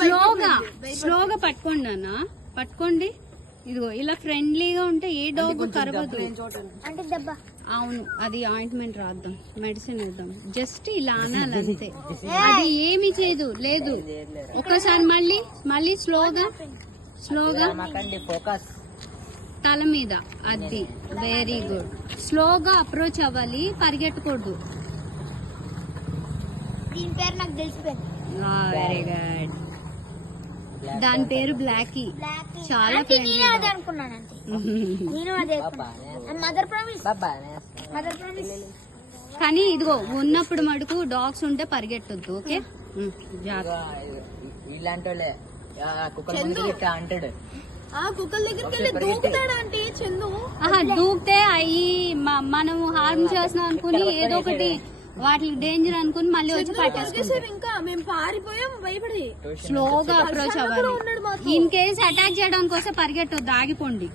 స్లోగా పట్టుకోండి అన్న, పట్టుకోండి. ఇదిగో ఇలా ఫ్రెండ్లీగా ఉంటే ఏ డాగ్ కరవదు. అంటే దెబ్బ. అవును, అది ఆయింట్మెంట్ రాద్దాం, మెడిసిన్ వేద్దాం. జస్ట్ ఇలా అనాలి అంతే, అది ఏమి చేయదు. లేదు, ఒకసారి మళ్ళీ స్లోగా ఫోకస్ తల మీద. అది వెరీ గుడ్. స్లోగా అప్రోచ్ అవ్వాలి, పరిగెట్టకూడదు. దీని పేరు నాకు తెలిసిపోయింది. Very good. దాని పేరు బ్లాకీ. చాలా ఫ్రెండ్లీ. అదే అనుకున్నాను అంతే. నేను అదే మదర్ ప్రామిస్. కానీ ఇదిగో ఉన్నప్పుడు మటుకు డాగ్స్ ఉంటే పరిగెట్టొద్దు. ఓకే, ఇలాంటి వాళ్ళే అంటాడు. కుక్కల దగ్గరికి వెళ్ళి దూకుతాడంటే చందు. దూకితే అయ్యి మనం హార్మ్ చేస్తున్నాం అనుకుని ఏదో ఒకటి వాటికి డేంజర్ అనుకుని మళ్ళీ వచ్చి పట్టేసుకుంటాం. ఇంకా మేము పారిపోయాం భయపడి. స్లోగా అప్రోచ్ అవ్వాలి. ఇన్ కేస్ అటాక్ చేయడానికి వస్తే పరిగెట్టొద్దు, ఆగిపోండి.